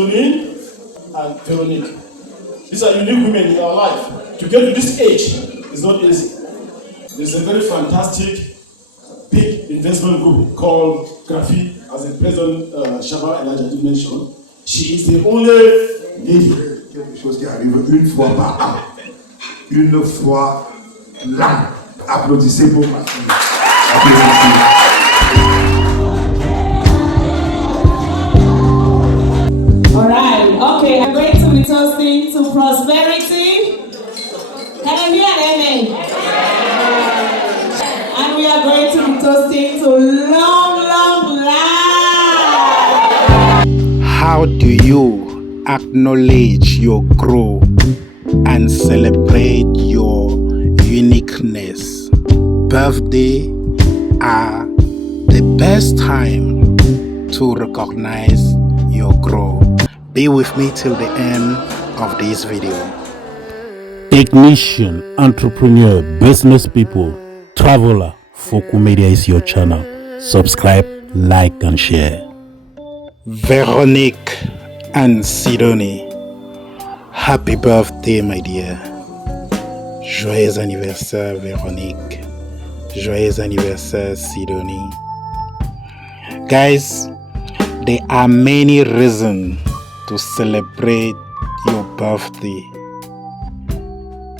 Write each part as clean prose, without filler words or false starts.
Sidonie and Veronique. These are unique women in our life. To get to this age is not easy. There's a very fantastic big investment group called Graphi, as the President Shaba Elijah mentioned. She is the only lady. Quelque chose qui arrive une fois par an. Une fois l'an. Applaudissez pour ma fille. Alright, okay, I'm going to be toasting to prosperity. Can I hear an amen? And we are going to be toasting to long life. How do you acknowledge your growth and celebrate your uniqueness? Birthdays are the best time to recognize your growth. Be with me till the end of this video. Technician, entrepreneur, business people, traveler, Fokou Media is your channel. Subscribe, like and share. Veronique and Sidonie, happy birthday my dear. Joyeux anniversaire Veronique. Joyeux anniversaire Sidonie. Guys, there are many reasons to celebrate your birthday.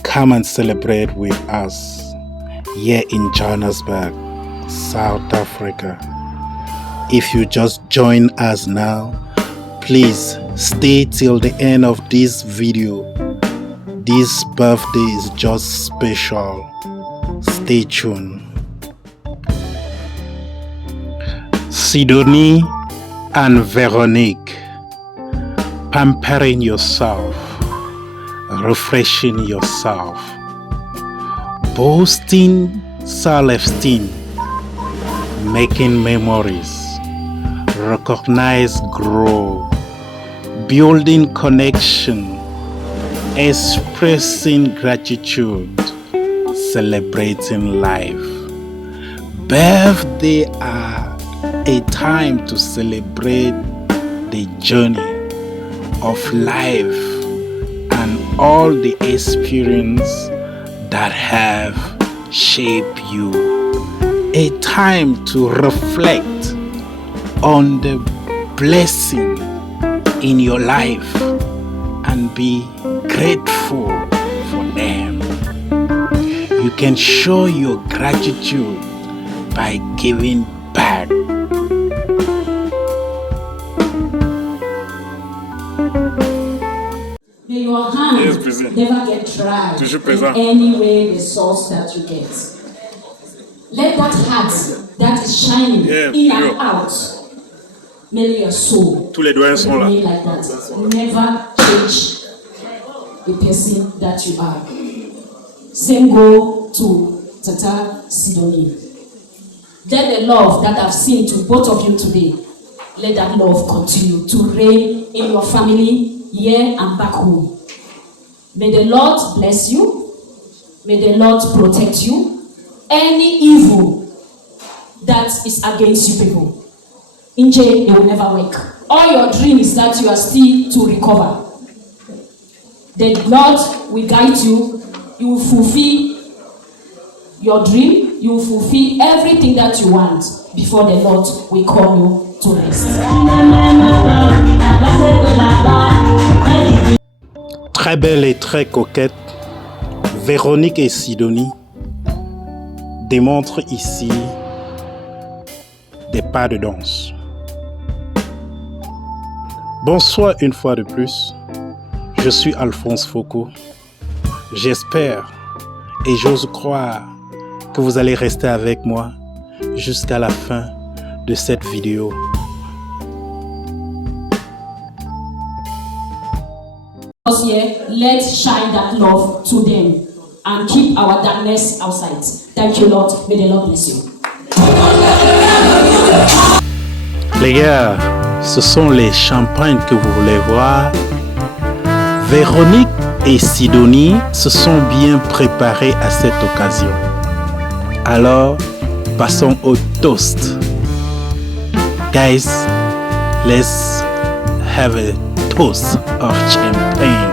Come and celebrate with us here in Johannesburg, South Africa. If you just join us now, please stay till the end of this video. This birthday is just special. Stay tuned. Sidonie and Veronique, pampering yourself, refreshing yourself, boosting self-esteem, making memories, recognize growth, building connection, expressing gratitude, celebrating life. Birthdays are a time to celebrate the journey of life and all the experience that have shaped you. A time to reflect on the blessing in your life and be grateful for them. You can show your gratitude by giving back. May your hand never get dry in any way the source that you get. Let that heart that is shining in and out, may your soul remain like that. Never change the person that you are. Same go to Tata Sidonie. Let the love that I've seen to both of you today, let that love continue to reign in your family, here and back home. May the Lord bless you. May the Lord protect you. Any evil that is against you people, in jail, it will never work. All your dreams that you are still to recover, the Lord will guide you. You will fulfill your dream. You will fulfill everything that you want before the Lord will call you to rest. Très belle et très coquette, Veronique et Sidonie démontrent ici des pas de danse. Bonsoir une fois de plus, je suis Alphonse Fokou. J'espère et j'ose croire que vous allez rester avec moi jusqu'à la fin de cette vidéo. Here, let's shine that love to them and keep our darkness outside. Thank you, Lord. May the Lord bless you. Les gars, ce sont les champagnes que vous voulez voir. Veronique et Sidonie se sont bien préparés à cette occasion. Alors, passons au toast. Guys, let's have a toast of champagne.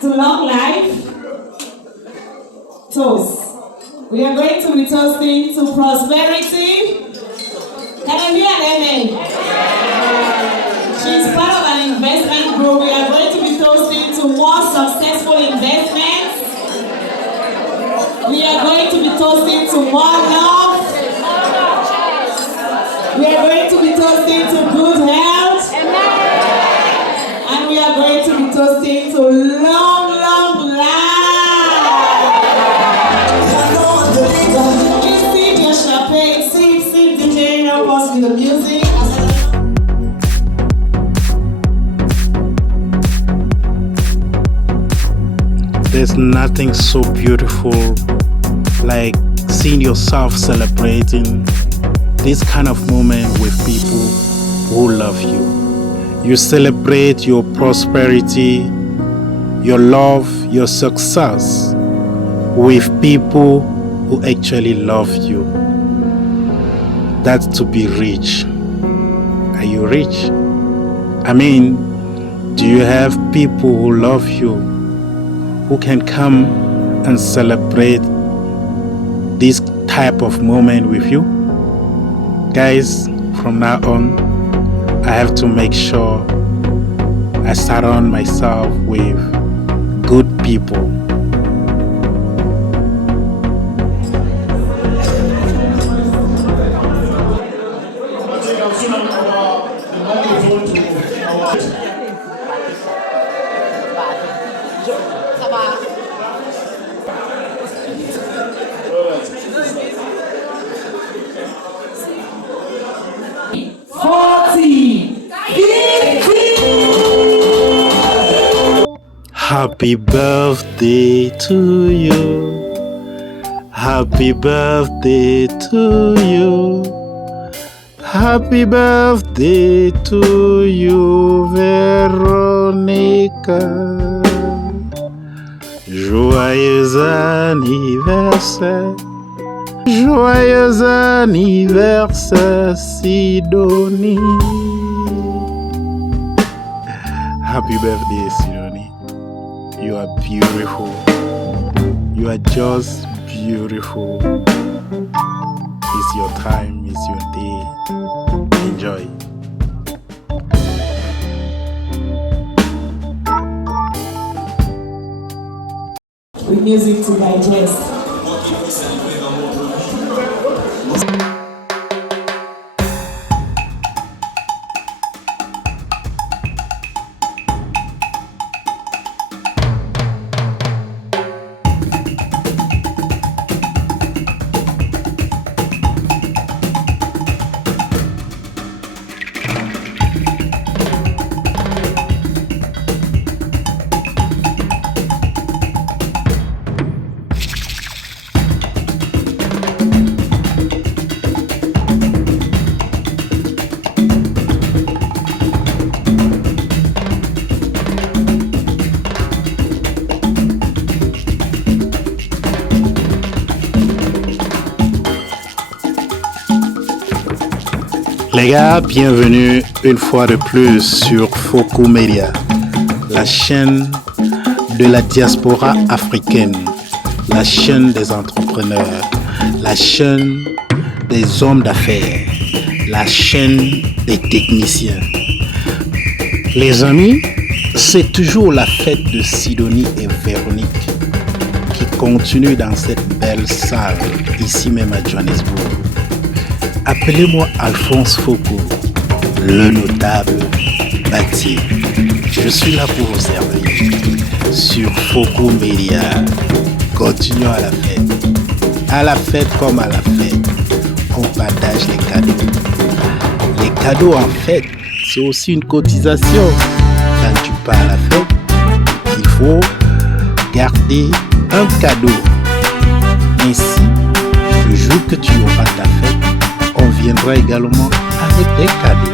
To long life, toast. We are going to be toasting to prosperity. Can I hear an amen? She's part of an investment group. We are going to be toasting to more successful investments. We are going to be toasting to more love. We are going to be toasting to good health. And we are going to be toasting to long, long life. You sip your champagne, sip DJ, help us with the music. There's nothing so beautiful like seeing yourself celebrating this kind of moment with people who love you. You celebrate your prosperity, your love, your success with people who actually love you. That's to be rich. Are you rich? I mean, do you have people who love you, who can come and celebrate this type of moment with you? Guys, from now on, I have to make sure I surround myself with good people. Happy birthday to you. Happy birthday to you. Happy birthday to you, Veronica. Joyeux anniversaire. Joyeux anniversaire, Sidonie. Happy birthday, Sidonie. You are beautiful. You are just beautiful. It's your time, it's your day. Enjoy. With music to digest. Les gars, bienvenue une fois de plus sur Fokou Media, la chaîne de la diaspora africaine, la chaîne des entrepreneurs, la chaîne des hommes d'affaires, la chaîne des techniciens. Les amis, c'est toujours la fête de Sidonie et Véronique qui continue dans cette belle salle, ici même à Johannesburg. Appelez-moi Alphonse Fokou, le notable bâti. Je suis là pour vous servir sur Fokou Media. Continuons à la fête. À la fête comme à la fête, on partage les cadeaux. Les cadeaux en fait, c'est aussi une cotisation. Quand tu pars à la fête, il faut garder un cadeau. Ainsi, le jour que tu auras ta fête, on viendra également avec des cadeaux.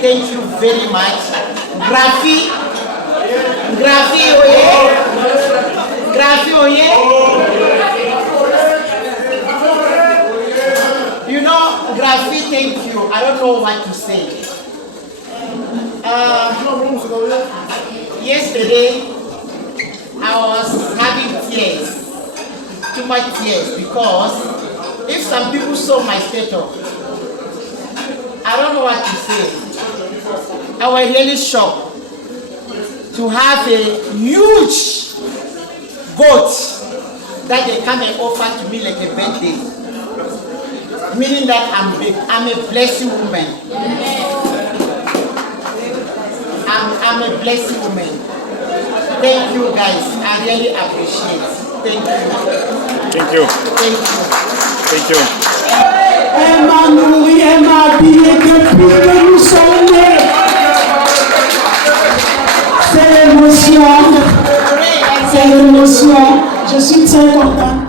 Thank you very much. Graphie, oye. Graphie, oye. You know, Graphie, thank you. I don't know what to say. Yesterday, I was having tears, too much tears, because if some people saw my status, I don't know what to say. I was really shocked to have a huge goat that they come and offer to me like a birthday. Meaning that I'm a blessing woman. I'm a blessing woman. Thank you guys. I really appreciate it. Thank you. Thank you. Thank you. Thank you. Emma nourrit, Emma habillée depuis que nous sommes nés. C'est l'émotion. C'est l'émotion. Je suis très contente.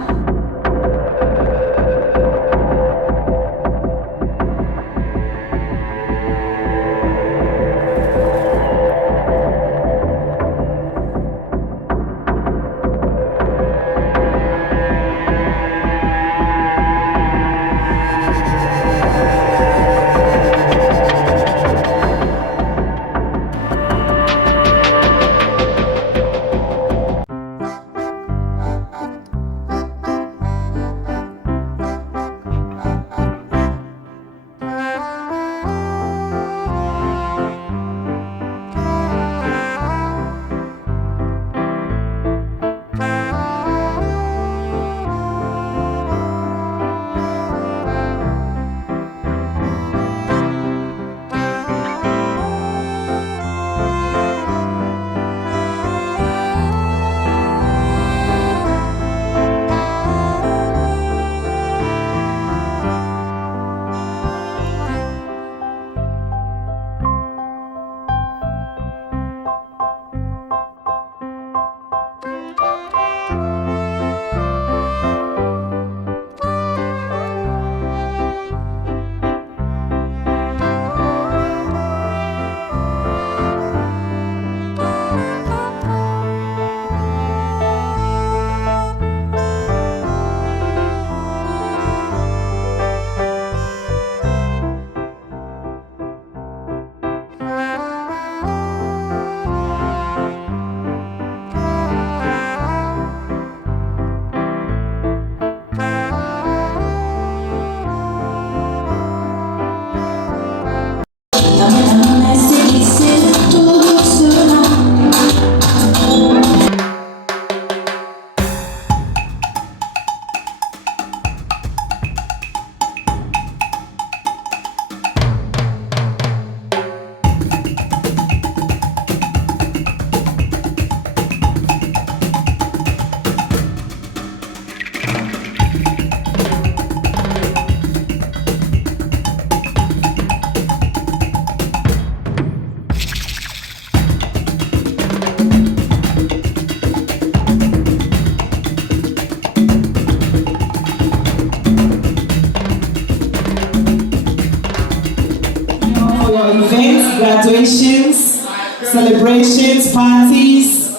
celebrations, parties.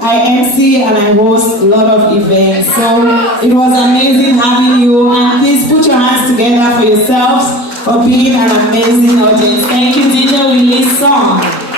I MC and I host a lot of events. So it was amazing having you. And please put your hands together for yourselves for being an amazing audience. Thank you, DJ Willie's song.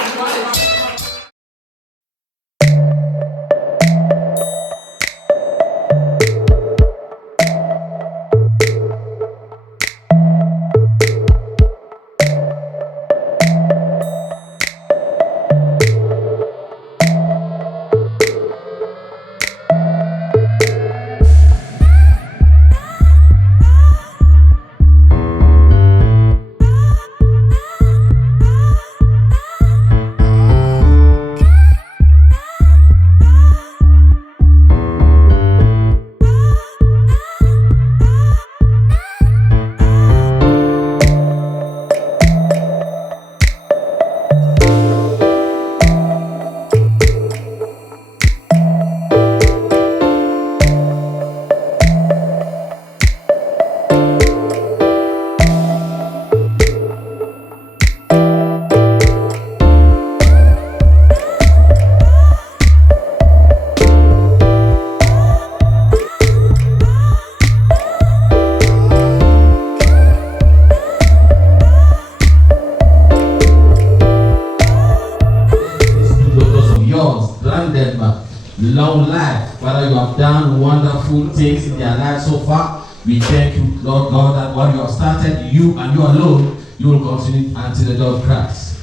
Long life, whether you have done wonderful things in their life so far, we thank you, Lord God, that what you have started, you and you alone, you will continue until the day of Christ.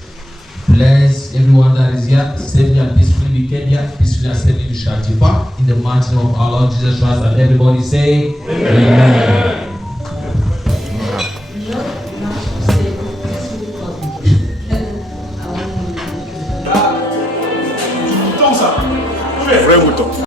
Bless everyone that is here, safely and peacefully we came here, peacefully and safely we shall depart. In the mighty name of our Lord Jesus Christ, and everybody say, Amen. Vrai bouton.